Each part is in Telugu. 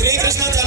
శ్రీకృష్ణ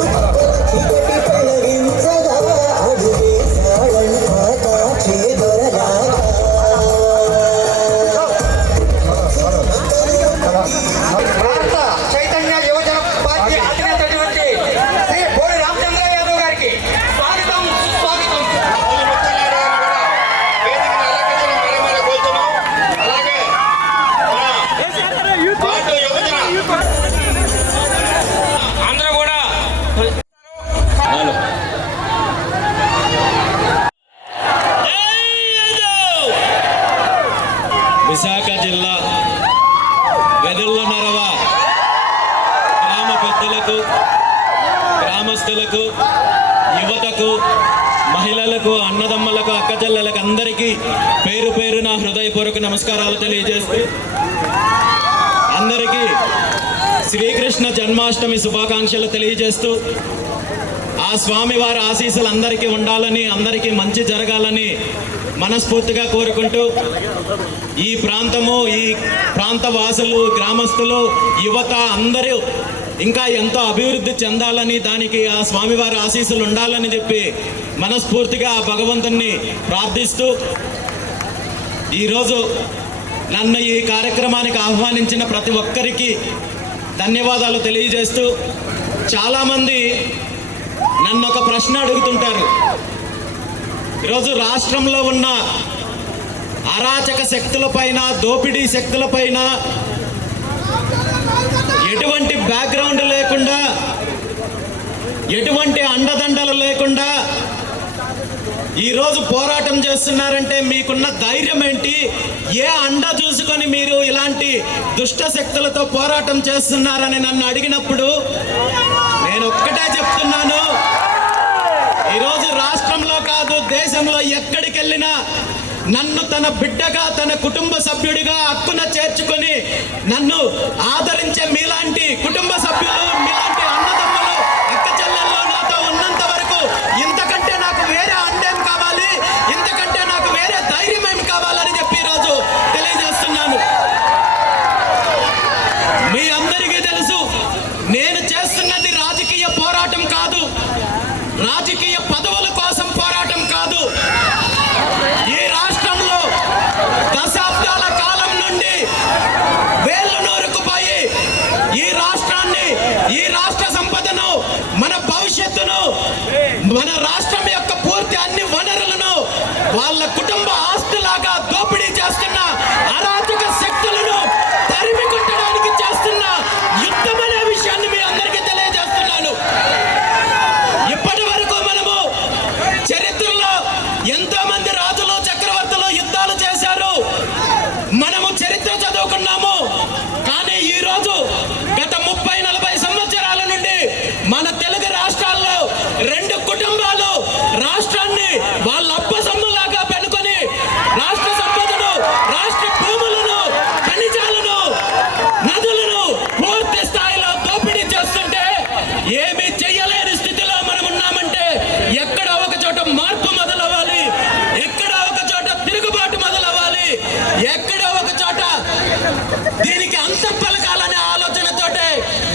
똑바로 గ్రామస్తులకు యువతకు మహిళలకు అన్నదమ్మలకు అక్కచెల్లెలకు అందరికీ పేరు పేరున హృదయపూర్వక నమస్కారాలు తెలియజేస్తూ అందరికీ శ్రీకృష్ణ జన్మాష్టమి శుభాకాంక్షలు తెలియజేస్తూ ఆ స్వామి వారి ఆశీస్సులు అందరికీ ఉండాలని అందరికీ మంచి జరగాలని మనస్ఫూర్తిగా కోరుకుంటూ ఈ ప్రాంతము ఈ ప్రాంత వాసులు గ్రామస్తులు యువత అందరూ ఇంకా ఎంతో అభివృద్ధి చెందాలని దానికి ఆ స్వామివారి ఆశీస్సులు ఉండాలని చెప్పి మనస్ఫూర్తిగా ఆ భగవంతుణ్ణి ప్రార్థిస్తూ ఈరోజు నన్ను ఈ కార్యక్రమానికి ఆహ్వానించిన ప్రతి ఒక్కరికి ధన్యవాదాలు తెలియజేస్తూ చాలామంది నన్ను ఒక ప్రశ్న అడుగుతుంటారు. ఈరోజు రాష్ట్రంలో ఉన్న అరాచక శక్తులపైన దోపిడీ శక్తులపైన ఎటువంటి బ్యాక్గ్రౌండ్ లేకుండా ఎటువంటి అండదండలు లేకుండా ఈరోజు పోరాటం చేస్తున్నారంటే మీకున్న ధైర్యం ఏంటి? ఏ అండ చూసుకొని మీరు ఇలాంటి దుష్ట శక్తులతో పోరాటం చేస్తున్నారని నన్ను అడిగినప్పుడు నేను ఒక్కటే చెప్తున్నాను. ఈరోజు రాష్ట్రంలో కాదు దేశంలో ఎక్కడికి వెళ్ళినా నన్ను తన బిడ్డగా తన కుటుంబ సభ్యుడిగా హక్కున చేర్చుకొని నన్ను ఆదరించే మీలా దీనికి అంతం పలకాలనే ఆలోచనతోటే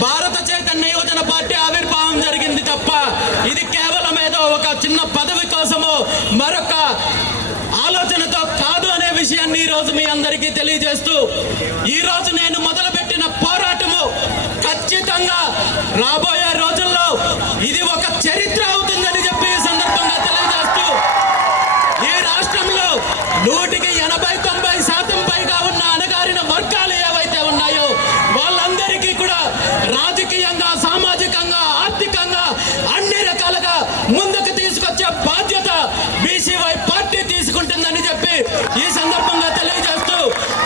భారత చైతన్య యువజన పార్టీ ఆవిర్భావం జరిగింది తప్ప ఇది కేవలం ఏదో ఒక చిన్న పదవి కోసము మరొక ఆలోచనతో కాదు అనే విషయాన్ని ఈ రోజు మీ అందరికీ తెలియజేస్తూ ఈ రోజు నేను మొదలుపెట్టిన పోరాటము ఖచ్చితంగా రాబోయే రోజు ఇది ఒక చరిత్ర అవుతుందని చెప్పి ఈ సందర్భంగా తెలియజేస్తూ ఈ రాష్ట్రంలో నూటికి ఎనభై తొంభై శాతం పైగా ఉన్న అణగారిన వర్గాలు ఏవైతే ఉన్నాయో వాళ్ళందరికీ కూడా రాజకీయంగా సామాజికంగా ఆర్థికంగా అన్ని రకాలుగా ముందుకు తీసుకొచ్చే బాధ్యత బీసీవై పార్టీ తీసుకుంటుందని చెప్పి ఈ సందర్భంగా తెలియజేస్తూ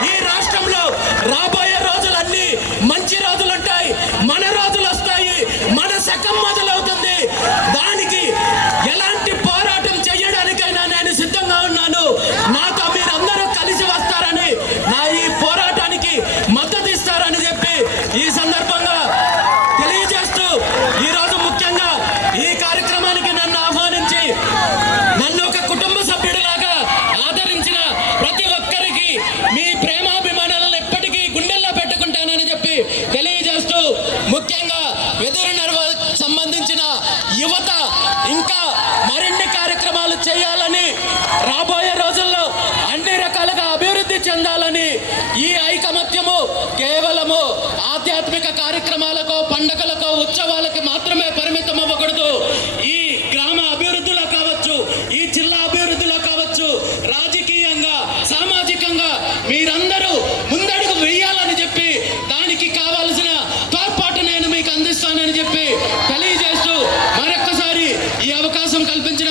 ఈ రాష్ట్రంలో రాబోయే రోజులన్నీ మంచి రోజులు ఉంటాయి మన రోజులు వస్తాయి మన శకం మొదలవుతుంది దానికి ఎలాంటి పోరాటం చేయడానికైనా నేను సిద్ధంగా ఉన్నాను నాతో మీరందరూ కలిసి వస్తారని నా ఈ పోరాటానికి మద్దతు ఇస్తారని చెప్పి ఈ సందర్భంగా తెలియజేస్తూ ఈరోజు ముఖ్యంగా ఈ కార్యక్రమానికి నన్ను యువత ఇంకా మరిన్ని కార్యక్రమాలు చేయాలని రాబోయే రోజుల్లో అన్ని రకాలుగా అభివృద్ధి చెందాలని ఈ ఐకమత్యము కేవలము ఆధ్యాత్మిక కార్యక్రమాలకు పండగలకు ఉత్సవాలకి మాత్రమే పరిమితం అవ్వకూడదు ఈ గ్రామ అభివృద్ధిలో కావచ్చు ఈ జిల్లా అభివృద్ధిలో కావచ్చు రాజకీయంగా సామాజికంగా మీరందరూ ముందడుగు వేయాలని చెప్పి దానికి కావాల్సిన తోడ్పాటు నేను మీకు అందిస్తానని చెప్పి తెలియజేస్తూ మరొక్కసారి ఈ అవకాశం కల్పించిన